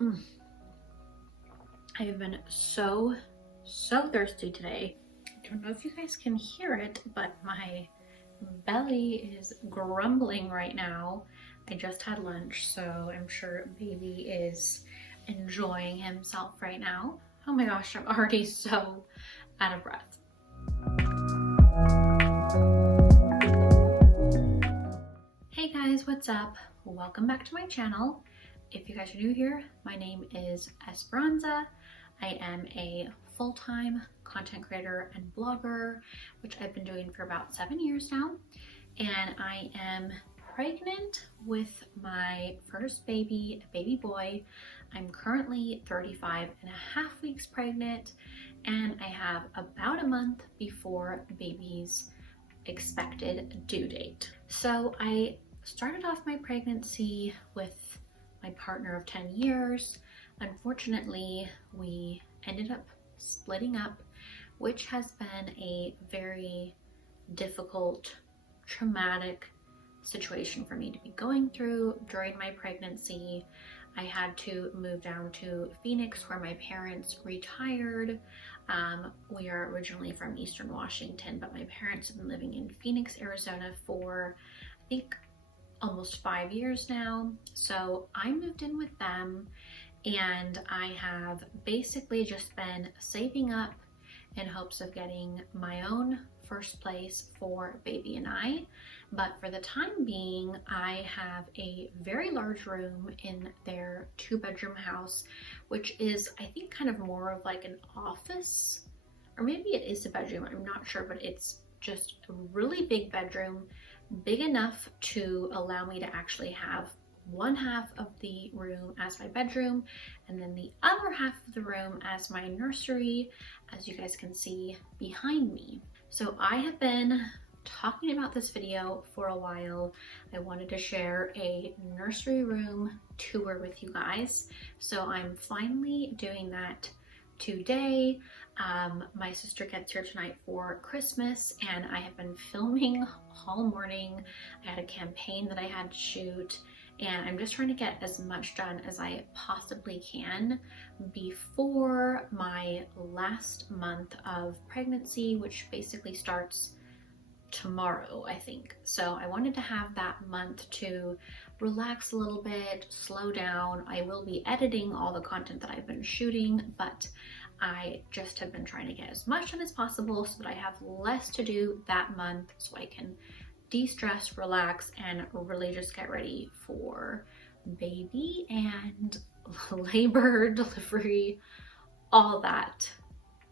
Mm. I have been so thirsty today. I don't know if you guys can hear it, but my belly is grumbling right now. I just had lunch, so I'm sure baby is enjoying himself right now. Oh my gosh, I'm already so out of breath. Hey guys, what's up? Welcome back to my channel. If you guys are new here, my name is Esperanza. I am a full-time content creator and blogger, which I've been doing for about 7 years now. And I am pregnant with my first baby, a baby boy. I'm currently 35 and a half weeks pregnant, and I have about a month before the baby's expected due date. So I started off my pregnancy with my partner of 10 years. Unfortunately, we ended up splitting up, which has been a very difficult, traumatic situation for me to be going through during my pregnancy. I had to move down to Phoenix where my parents retired. We are originally from Eastern Washington, but my parents have been living in Phoenix, Arizona for, I think, almost 5 years now. So I moved in with them, and I have basically just been saving up in hopes of getting my own first place for baby and I. But for the time being, I have a very large room in their 2-bedroom house, which is, I think, kind of more of like an office, or maybe it is a bedroom, I'm not sure, but it's just a really big bedroom, big enough to allow me to actually have one half of the room as my bedroom and then the other half of the room as my nursery, as you guys can see behind me. So I have been talking about this video for a while. I wanted to share a nursery room tour with you guys, so I'm finally doing that today. My sister gets here tonight for Christmas, and I have been filming all morning. I had a campaign that I had to shoot, and I'm just trying to get as much done as I possibly can before my last month of pregnancy, which basically starts tomorrow, I think. So I wanted to have that month to relax a little bit, slow down. I will be editing all the content that I've been shooting, but I just have been trying to get as much done as possible so that I have less to do that month, so I can de-stress, relax, and really just get ready for baby and labor, delivery, all that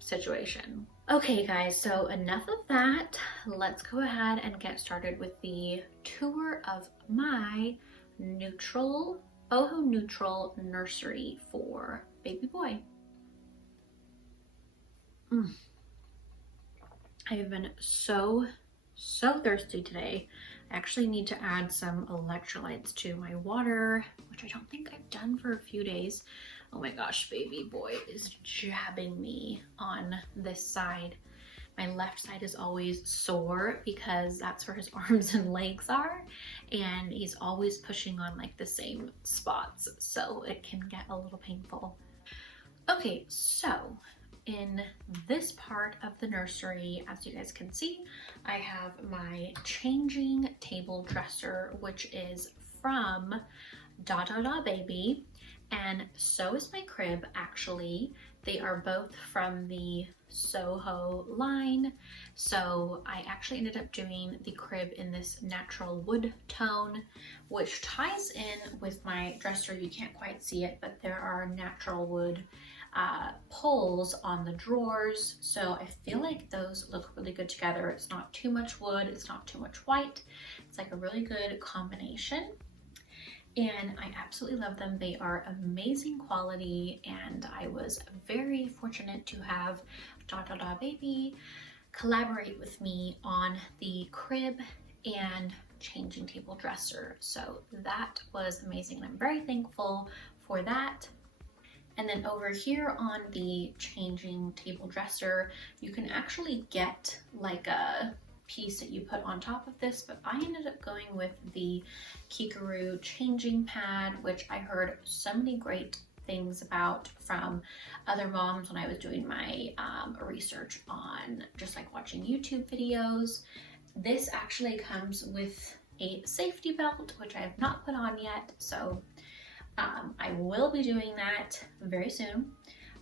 situation. Okay guys, so enough of that. Let's go ahead and get started with the tour of my BOHO neutral nursery for baby boy. I have been so thirsty today. I actually need to add some electrolytes to my water, which I don't think I've done for a few days. Oh my gosh, baby boy is jabbing me on this side. My left side is always sore because that's where his arms and legs are, and he's always pushing on like the same spots, so it can get a little painful. Okay, so in this part of the nursery, as you guys can see, I have my changing table dresser, which is from Da Da Da Baby, and so is my crib actually. They are both from the Soho line. So I actually ended up doing the crib in this natural wood tone, which ties in with my dresser. You can't quite see it, but there are natural wood pulls on the drawers, so I feel like those look really good together. It's not too much wood, it's not too much white. It's like a really good combination, and I absolutely love them. They are amazing quality, and I was very fortunate to have Da Da Da Baby collaborate with me on the crib and changing table dresser. So that was amazing, and I'm very thankful for that. And then over here on the changing table dresser, you can actually get like a piece that you put on top of this, but I ended up going with the Kikaroo changing pad, which I heard so many great things about from other moms when I was doing my research on just like watching YouTube videos. This actually comes with a safety belt, which I have not put on yet, so I will be doing that very soon.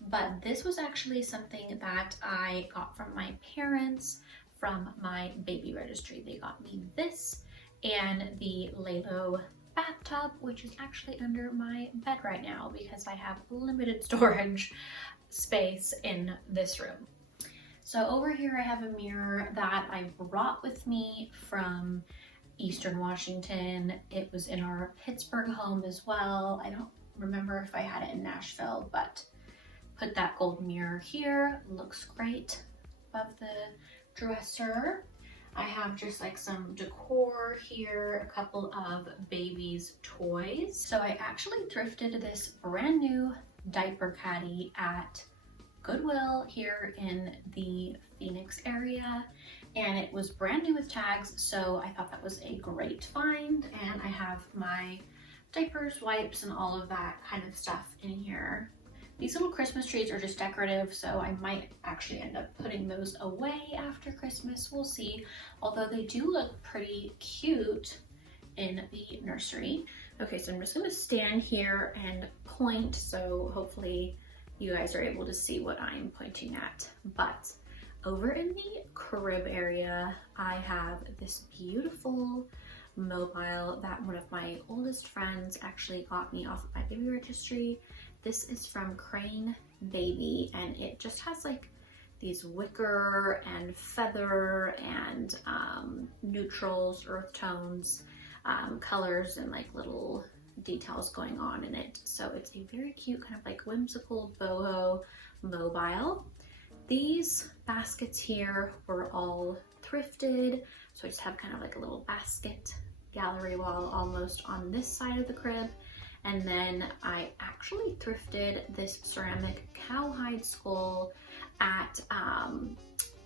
But this was actually something that I got from my parents from my baby registry. They got me this and the Lalo bathtub, which is actually under my bed right now because I have limited storage space in this room. So over here I have a mirror that I brought with me from Eastern Washington. It was in our Pittsburgh home as well. I don't remember if I had it in Nashville, but put that gold mirror here. Looks great above the dresser. I have just like some decor here, a couple of baby's toys. So I actually thrifted this brand new diaper caddy at Goodwill here in the Phoenix area, and it was brand new with tags, so I thought that was a great find. And I have my diapers, wipes, and all of that kind of stuff in here. These little Christmas trees are just decorative, so I might actually end up putting those away after Christmas. We'll see, although they do look pretty cute in the nursery. Okay, so I'm just gonna stand here and point, so hopefully you guys are able to see what I'm pointing at. But over in the crib area, I have this beautiful mobile that one of my oldest friends actually got me off of my baby registry. This is from Crane Baby, and it just has like these wicker and feather and neutrals, earth tones, colors, and like little details going on in it. So it's a very cute kind of like whimsical boho mobile. These baskets here were all thrifted, so I just have kind of like a little basket gallery wall almost on this side of the crib. And then I actually thrifted this ceramic cowhide skull at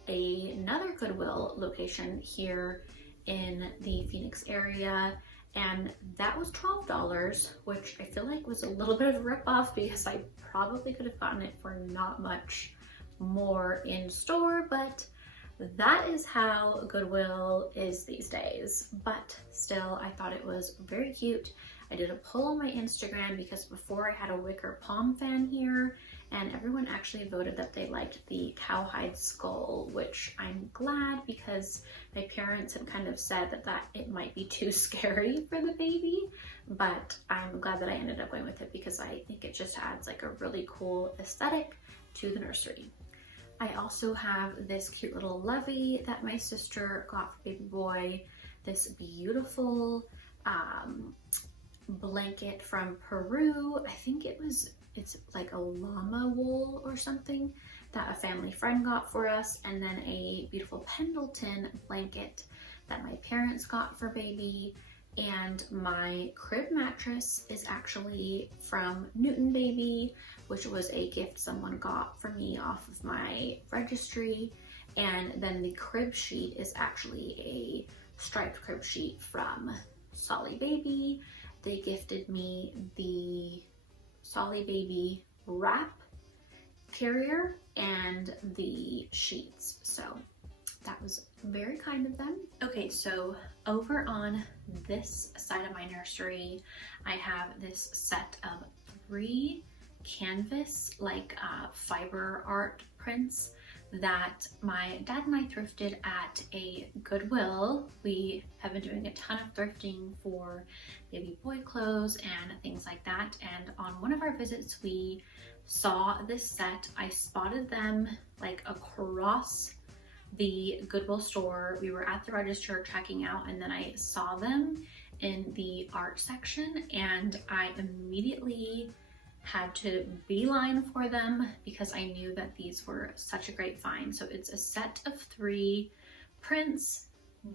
another Goodwill location here in the Phoenix area, and that was $12, which I feel like was a little bit of a rip-off because I probably could have gotten it for not much more in store, but that is how Goodwill is these days. But still, I thought it was very cute. I did a poll on my Instagram because before I had a wicker palm fan here, and everyone actually voted that they liked the cowhide skull, which I'm glad because my parents had kind of said that it might be too scary for the baby, but I'm glad that I ended up going with it because I think it just adds like a really cool aesthetic to the nursery. I also have this cute little lovey that my sister got for baby boy, this beautiful blanket from Peru. I think it's like a llama wool or something that a family friend got for us, and then a beautiful Pendleton blanket that my parents got for baby. And my crib mattress is actually from Newton Baby, which was a gift someone got for me off of my registry. And then the crib sheet is actually a striped crib sheet from Solly Baby. They gifted me the Solly Baby wrap carrier and the sheets, so that was very kind of them. Okay, so over on this side of my nursery, I have this set of 3 canvas like fiber art prints that my dad and I thrifted at a Goodwill. We have been doing a ton of thrifting for baby boy clothes and things like that, and on one of our visits we saw this set. I spotted them like across the Goodwill store. We were at the register checking out, and then I saw them in the art section, and I immediately had to beeline for them because I knew that these were such a great find. So it's a set of 3 prints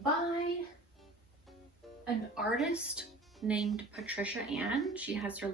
by an artist named Patricia Ann. She has her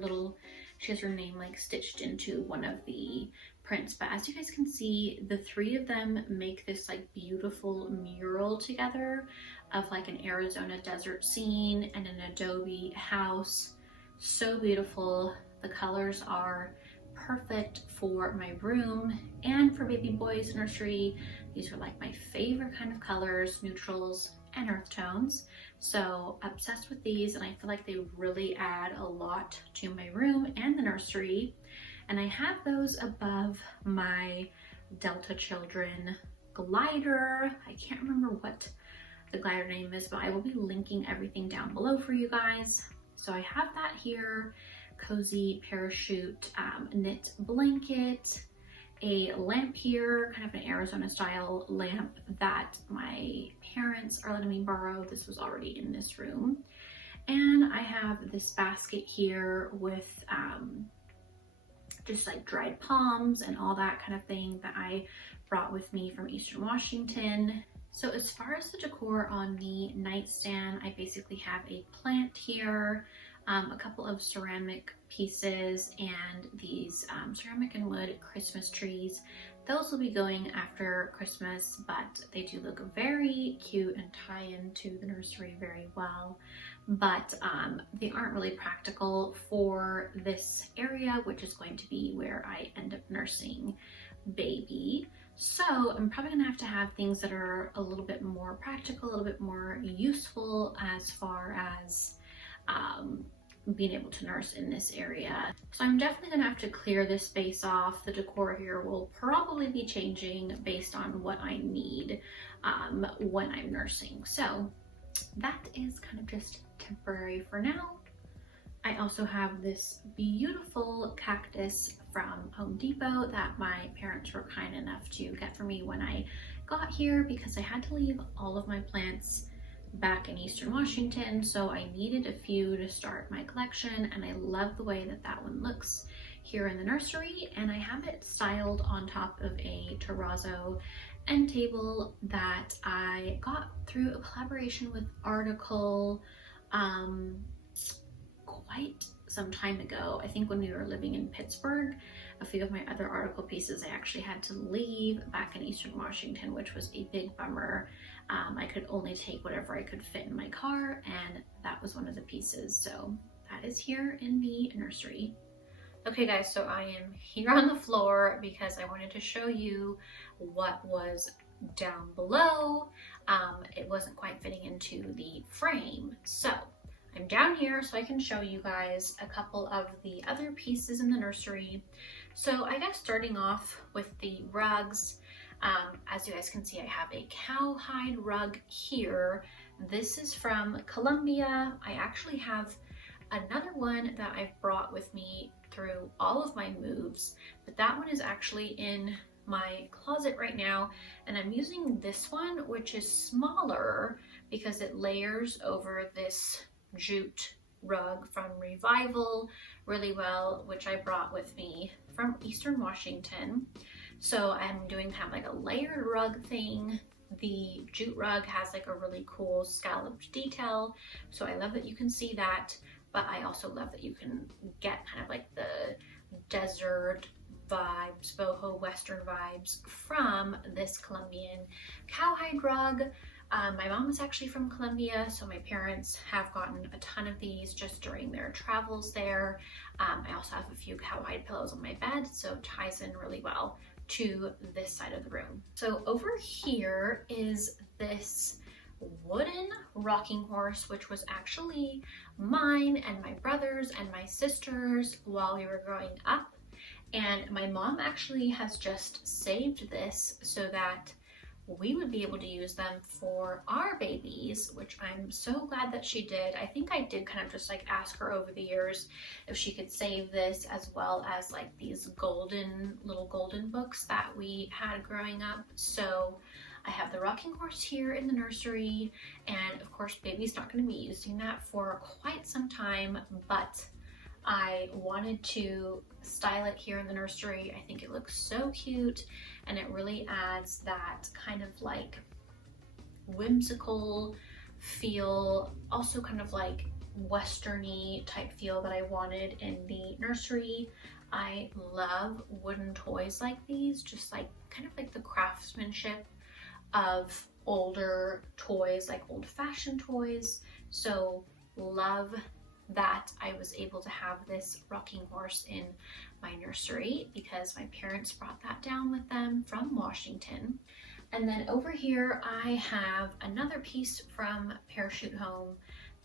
name like stitched into one of the prints, but as you guys can see, the 3 of them make this like beautiful mural together of like an Arizona desert scene and an adobe house. So beautiful. The colors are perfect for my room and for baby boy's nursery. These are like my favorite kind of colors, neutrals and earth tones. So obsessed with these, and I feel like they really add a lot to my room and the nursery. And I have those above my Delta Children glider. I can't remember what the glider name is, but I will be linking everything down below for you guys. So I have that here, cozy parachute knit blanket, a lamp here, kind of an Arizona style lamp that my parents are letting me borrow. This was already in this room. And I have this basket here with just like dried palms and all that kind of thing that I brought with me from Eastern Washington. So as far as the decor on the nightstand, I basically have a plant here, a couple of ceramic pieces, and these ceramic and wood Christmas trees. Those will be going after Christmas, but they do look very cute and tie into the nursery very well. But they aren't really practical for this area, which is going to be where I end up nursing baby. So I'm probably gonna have to have things that are a little bit more practical, a little bit more useful as far as being able to nurse in this area. So I'm definitely gonna have to clear this space off. The decor here will probably be changing based on what I need when I'm nursing. So that is kind of just temporary for now. I also have this beautiful cactus from Home Depot that my parents were kind enough to get for me when I got here, because I had to leave all of my plants back in Eastern Washington, so I needed a few to start my collection, and I love the way that that one looks here in the nursery. And I have it styled on top of a terrazzo end table that I got through a collaboration with Article quite some time ago. I think when we were living in Pittsburgh. A few of my other article pieces I actually had to leave back in Eastern Washington, which was a big bummer. I could only take whatever I could fit in my car, and that was one of the pieces. So that is here in the nursery. Okay guys, so I am here on the floor because I wanted to show you what was down below. It wasn't quite fitting into the frame. So I'm down here so I can show you guys a couple of the other pieces in the nursery. So I guess starting off with the rugs, as you guys can see, I have a cowhide rug here. This is from Columbia. I actually have another one that I've brought with me through all of my moves, but that one is actually in my closet right now, and I'm using this one, which is smaller because it layers over this jute rug from Revival really well, which I brought with me from Eastern Washington. So I'm doing kind of like a layered rug thing. The jute rug has like a really cool scalloped detail, so I love that you can see that, but I also love that you can get kind of like the desert vibes, boho western vibes from this Colombian cowhide rug. My mom is actually from Colombia, so my parents have gotten a ton of these just during their travels there. I also have a few cowhide pillows on my bed, so it ties in really well to this side of the room. So over here is this wooden rocking horse, which was actually mine and my brother's and my sister's while we were growing up. And my mom actually has just saved this so that we would be able to use them for our babies, which I'm so glad that she did. I think I did kind of just like ask her over the years if she could save this, as well as like these little golden books that we had growing up. So I have the rocking horse here in the nursery, and of course baby's not going to be using that for quite some time, but I wanted to style it here in the nursery. I think it looks so cute, and it really adds that kind of like whimsical feel, also kind of like westerny type feel that I wanted in the nursery. I love wooden toys like these, just like kind of like the craftsmanship of older toys, like old-fashioned toys. So love that I was able to have this rocking horse in my nursery because my parents brought that down with them from Washington. And then over here I have another piece from Parachute Home,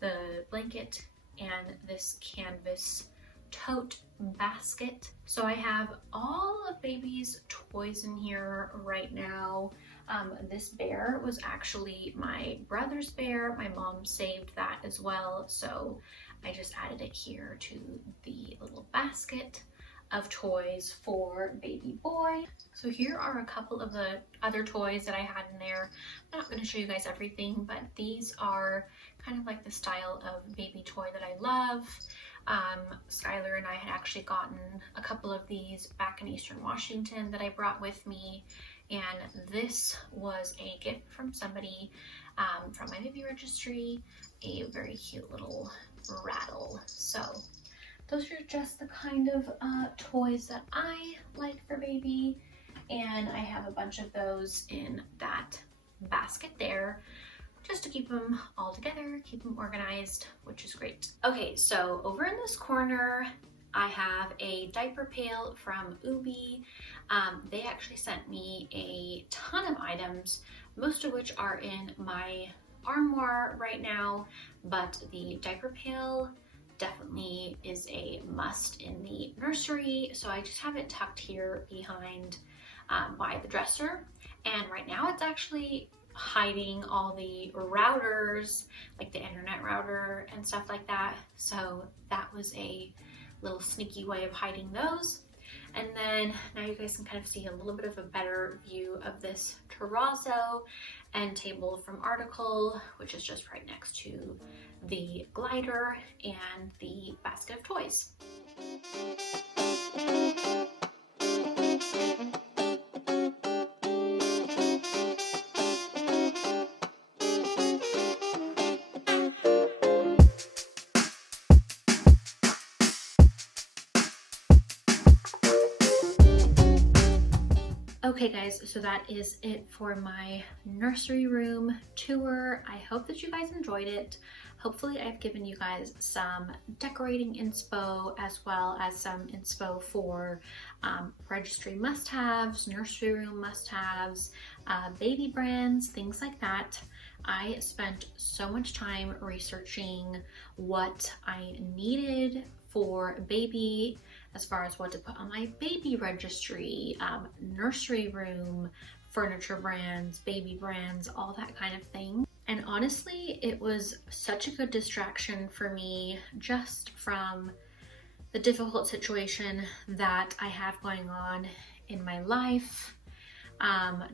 the blanket and this canvas tote basket. So I have all of baby's toys in here right now. This bear was actually my brother's bear. My mom saved that as well, so I just added it here to the little basket of toys for baby boy. So here are a couple of the other toys that I had in there. I'm not going to show you guys everything, but these are kind of like the style of baby toy that I love. Skylar and I had actually gotten a couple of these back in Eastern Washington that I brought with me, and this was a gift from somebody from my baby registry, a very cute little rattle. So those are just the kind of toys that I like for baby, and I have a bunch of those in that basket there just to keep them all together, keep them organized, which is great. Okay, so over in this corner I have a diaper pail from Ubi. They actually sent me a ton of items, most of which are in my armoire right now, but the diaper pail definitely is a must in the nursery, so I just have it tucked here behind by the dresser, and right now it's actually hiding all the routers, like the internet router and stuff like that, so that was a little sneaky way of hiding those. And then now you guys can kind of see a little bit of a better view of this terrazzo end table from Article, which is just right next to the glider and the basket of toys. Okay guys, so that is it for my nursery room tour. I hope that you guys enjoyed it. Hopefully I've given you guys some decorating inspo as well as some inspo for registry must-haves, nursery room must-haves, baby brands, things like that. I spent so much time researching what I needed for baby as far as what to put on my baby registry, nursery room, furniture brands, baby brands, all that kind of thing. And honestly, it was such a good distraction for me just from the difficult situation that I have going on in my life.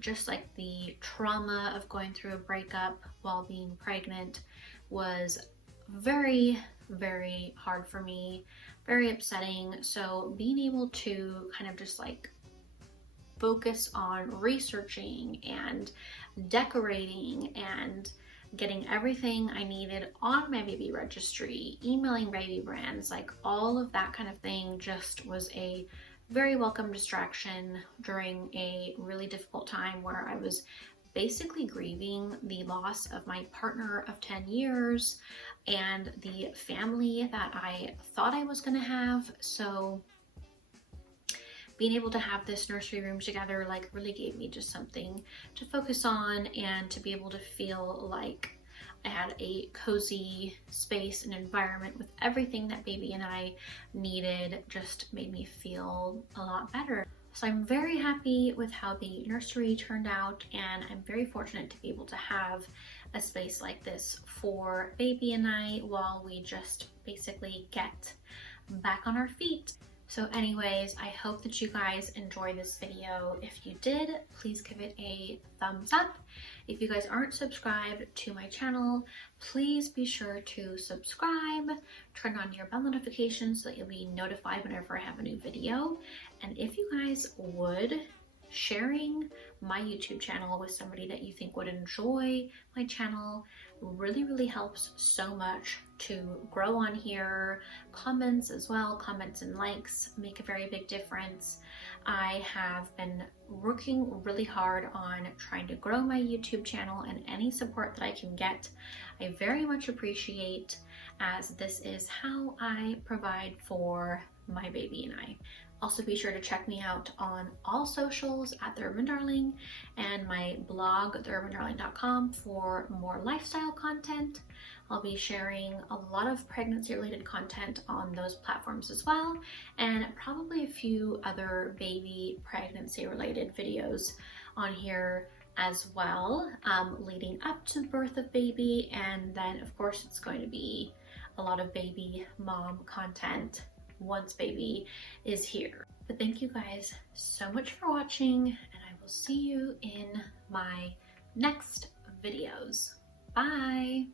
Just like the trauma of going through a breakup while being pregnant was very, very hard for me, very upsetting. So being able to kind of just like focus on researching and decorating and getting everything I needed on my baby registry, emailing baby brands, like all of that kind of thing just was a very welcome distraction during a really difficult time where I was basically grieving the loss of my partner of 10 years and the family that I thought I was gonna have. So being able to have this nursery room together like really gave me just something to focus on and to be able to feel like I had a cozy space and environment with everything that baby and I needed. Just made me feel a lot better. So I'm very happy with how the nursery turned out, and I'm very fortunate to be able to have a space like this for baby and I while we just basically get back on our feet. So anyways, I hope that you guys enjoy this video. If you did, please give it a thumbs up. If you guys aren't subscribed to my channel, please be sure to subscribe, turn on your bell notifications so that you'll be notified whenever I have a new video. And if you guys would, sharing my YouTube channel with somebody that you think would enjoy my channel really, really helps so much to grow on here. Comments as well, comments and likes make a very big difference. I have been working really hard on trying to grow my YouTube channel, and any support that I can get, I very much appreciate, as this is how I provide for my baby and I. Also, be sure to check me out on all socials at The Urban Darling, and my blog, theurbandarling.com, for more lifestyle content. I'll be sharing a lot of pregnancy related content on those platforms as well, and probably a few other baby pregnancy related videos on here as well, leading up to the birth of baby. And then of course it's going to be a lot of baby mom content once baby is here. But thank you guys so much for watching, and I will see you in my next videos. Bye!